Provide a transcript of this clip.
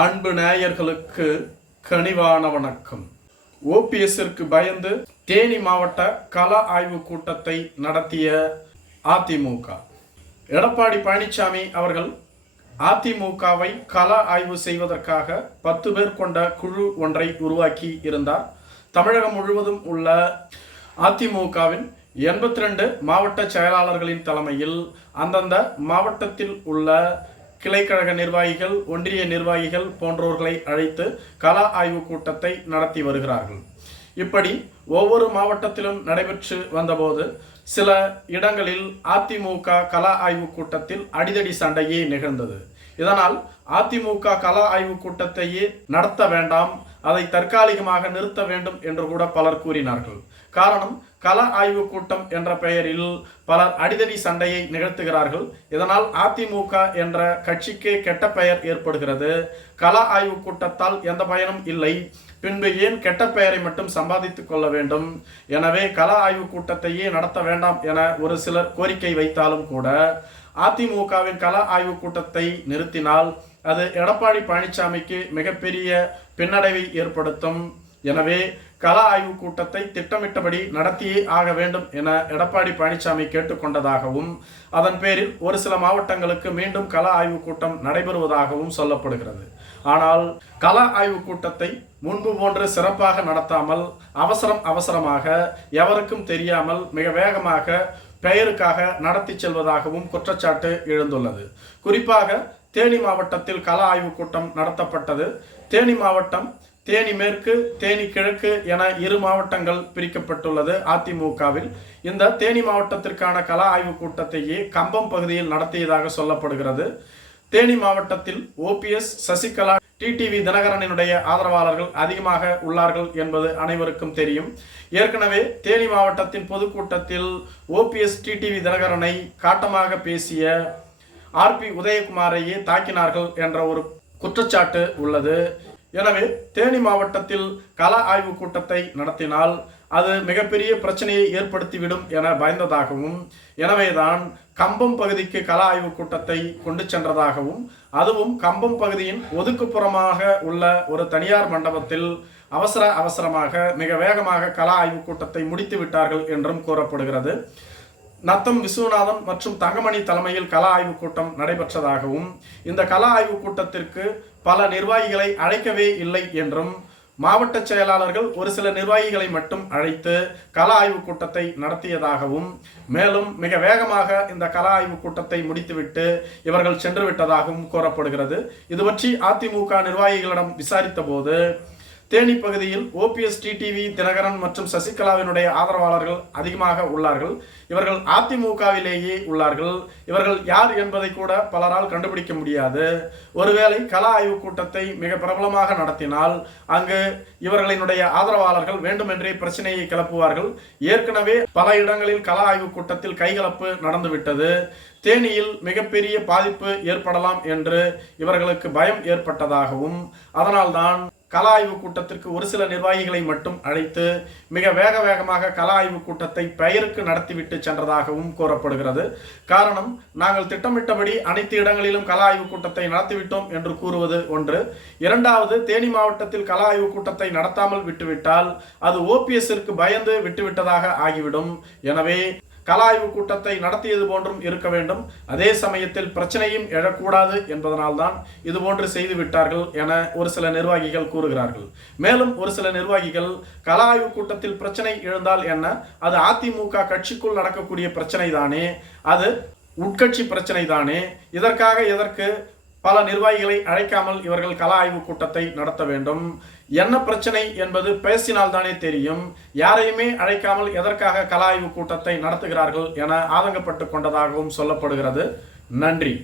அன்பு நேயர்களுக்கு கனிவான வணக்கம். ஓபிஎஸ்ஸிற்கு பயந்து தேனி மாவட்ட கல ஆய்வு கூட்டத்தை நடத்திய அதிமுக. எடப்பாடி பழனிசாமி அவர்கள் அதிமுகவை கல ஆய்வு செய்வதற்காக பத்து பேர் கொண்ட குழு ஒன்றை உருவாக்கி இருந்தார். தமிழகம் முழுவதும் உள்ள அதிமுகவின் எண்பத்தி ரெண்டு மாவட்ட செயலாளர்களின் தலைமையில் அந்தந்த மாவட்டத்தில் உள்ள கிளைக்கழக நிர்வாகிகள் ஒன்றிய நிர்வாகிகள் போன்றோர்களை அழைத்து கள ஆய்வு கூட்டத்தை நடத்தி வருகிறார்கள். இப்படி ஒவ்வொரு மாவட்டத்திலும் நடைபெற்று வந்தபோது சில இடங்களில் அதிமுக கள ஆய்வு கூட்டத்தில் அடிதடி சண்டையே நிகழ்ந்தது. இதனால் அதிமுக கள ஆய்வு கூட்டத்தையே நடத்த வேண்டாம் அதை தற்காலிகமாக நிறுத்த வேண்டும் என்று கூட பலர் கூறினார்கள். காரணம் கள ஆய்வு கூட்டம் என்ற பெயரில் பலர் அடிதடி சண்டையை நிகழ்த்துகிறார்கள். இதனால் அதிமுக என்ற கட்சிக்கு கெட்ட பெயர் ஏற்படுகிறது. கள ஆய்வு கூட்டத்தால் எந்த பயனும் இல்லை. பின்பு ஏன் கெட்ட பெயரை மட்டும் சம்பாதித்துக் கொள்ள வேண்டும்? எனவே கள ஆய்வு கூட்டத்தையே நடத்த வேண்டாம் என ஒரு சிலர் கோரிக்கை வைத்தாலும் கூட அதிமுகவின் கள ஆய்வு கூட்டத்தை நிறுத்தினால் அது எடப்பாடி பழனிசாமிக்கு மிகப்பெரிய பின்னடைவை ஏற்படுத்தும். எனவே கள ஆய்வு கூட்டத்தை திட்டமிட்டபடி நடத்தியே ஆக வேண்டும் என எடப்பாடி பழனிசாமி கேட்டுக்கொண்டதாகவும் அதன் பேரில் ஒரு சில மாவட்டங்களுக்கு மீண்டும் கள ஆய்வு கூட்டம் நடைபெறுவதாகவும் சொல்லப்படுகிறது. ஆனால் கள ஆய்வு கூட்டத்தை முன்பு போன்று சிறப்பாக நடத்தாமல் அவசரம் அவசரமாக எவருக்கும் தெரியாமல் மிக வேகமாக பெயருக்காக நடத்தி செல்வதாகவும் குற்றச்சாட்டு எழுந்துள்ளது. குறிப்பாக தேனி மாவட்டத்தில் கள ஆய்வு கூட்டம் நடத்தப்பட்டது. தேனி மாவட்டம் தேனி மேற்கு தேனி கிழக்கு என இரு மாவட்டங்கள் பிரிக்கப்பட்டுள்ளது அதிமுகவில். இந்த தேனி மாவட்டத்திற்கான கலா ஆய்வு கூட்டத்தையே கம்பம் பகுதியில் நடத்தியதாக சொல்லப்படுகிறது. தேனி மாவட்டத்தில் ஓபிஎஸ் சசிகலா டிடிவி தினகரனினுடைய ஆதரவாளர்கள் அதிகமாக உள்ளார்கள் என்பது அனைவருக்கும் தெரியும். ஏற்கனவே தேனி மாவட்டத்தின் பொதுக்கூட்டத்தில் ஓபிஎஸ் டிடிவி தினகரனை காட்டமாக பேசிய ஆர்பி உதயகுமாரையே தாக்கினார்கள் என்ற ஒரு குற்றச்சாட்டு உள்ளது. எனவே தேனி மாவட்டத்தில் கள ஆய்வு கூட்டத்தை நடத்தினால் அது மிகப்பெரிய பிரச்சனையை ஏற்படுத்திவிடும் என பயந்ததாகவும் எனவேதான் கம்பம் பகுதிக்கு கள ஆய்வு கூட்டத்தை கொண்டு சென்றதாகவும் அதுவும் கம்பம் பகுதியின் ஒதுக்குப்புறமாக உள்ள ஒரு தனியார் மண்டபத்தில் அவசர அவசரமாக மிக வேகமாக கள ஆய்வு கூட்டத்தை முடித்து விட்டார்கள் என்றும் கூறப்படுகிறது. நத்தம் விஸ்வநாதன் மற்றும் தங்கமணி தலைமையில் கள ஆய்வுக் கூட்டம் நடைபெற்றதாகவும் இந்த கள ஆய்வு கூட்டத்திற்கு பல நிர்வாகிகளை அழைக்கவே இல்லை என்றும் மாவட்ட செயலாளர்கள் ஒரு சில நிர்வாகிகளை மட்டும் அழைத்து கள ஆய்வு கூட்டத்தை நடத்தியதாகவும் மேலும் மிக வேகமாக இந்த கள ஆய்வு கூட்டத்தை முடித்துவிட்டு இவர்கள் சென்று விட்டதாகவும் கூறப்படுகிறது. இது பற்றி அதிமுக நிர்வாகிகளிடம் விசாரித்த போது தேனி பகுதியில் ஓபிஎஸ் டிடிவி தினகரன் மற்றும் சசிகலாவினுடைய ஆதரவாளர்கள் அதிகமாக உள்ளார்கள். இவர்கள் அதிமுகவிலேயே உள்ளார்கள். இவர்கள் யார் என்பதை கூட பலரால் கண்டுபிடிக்க முடியாது. ஒருவேளை கல ஆய்வு கூட்டத்தை மிக பிரபலமாக நடத்தினால் அங்கு இவர்களினுடைய ஆதரவாளர்கள் வேண்டுமென்றே பிரச்சனையை கிளப்புவார்கள். ஏற்கனவே பல இடங்களில் கல ஆய்வு கூட்டத்தில் கைகலப்பு நடந்துவிட்டது. தேனியில் மிகப்பெரிய பாதிப்பு ஏற்படலாம் என்று இவர்களுக்கு பயம் ஏற்பட்டதாகவும் அதனால்தான் கல ஆய்வு கூட்டத்திற்கு ஒரு சில நிர்வாகிகளை மட்டும் அழைத்து மிக வேக வேகமாக கல ஆய்வு கூட்டத்தை பெயருக்கு நடத்திவிட்டு சென்றதாகவும் கூறப்படுகிறது. காரணம் நாங்கள் திட்டமிட்டபடி அனைத்து இடங்களிலும் கல ஆய்வு கூட்டத்தை நடத்திவிட்டோம் என்று கூறுவது ஒன்று. இரண்டாவது தேனி மாவட்டத்தில் கல ஆய்வு கூட்டத்தை நடத்தாமல் விட்டுவிட்டால் அது ஓபிஎஸ்ஸிற்கு பயந்து விட்டுவிட்டதாக ஆகிவிடும். எனவே கலாய்வு கூட்டத்தை நடத்தியது போன்றும் இருக்க வேண்டும். அதே சமயத்தில் பிரச்சனையும் எழக்கூடாது என்பதனால்தான் இது போன்று செய்து விட்டார்கள் என ஒரு சில நிர்வாகிகள் கூறுகிறார்கள். மேலும் ஒரு சில நிர்வாகிகள் கலாய்வு கூட்டத்தில் பிரச்சனை எழுந்தால் என்ன? அது அதிமுக கட்சிக்குள் நடக்கக்கூடிய பிரச்சனை தானே அது உட்கட்சி பிரச்சனை தானே இதற்காக எதற்கு? பல நிர்வாகிகளை அழைக்காமல் இவர்கள் கலா ஆய்வு கூட்டத்தை நடத்த வேண்டும். என்ன பிரச்சனை என்பது பேசினால் தானே தெரியும். யாரையுமே அழைக்காமல் எதற்காக கலாய்வு கூட்டத்தை நடத்துகிறார்கள் என ஆதங்கப்பட்டு கொண்டதாகவும் சொல்லப்படுகிறது. நன்றி.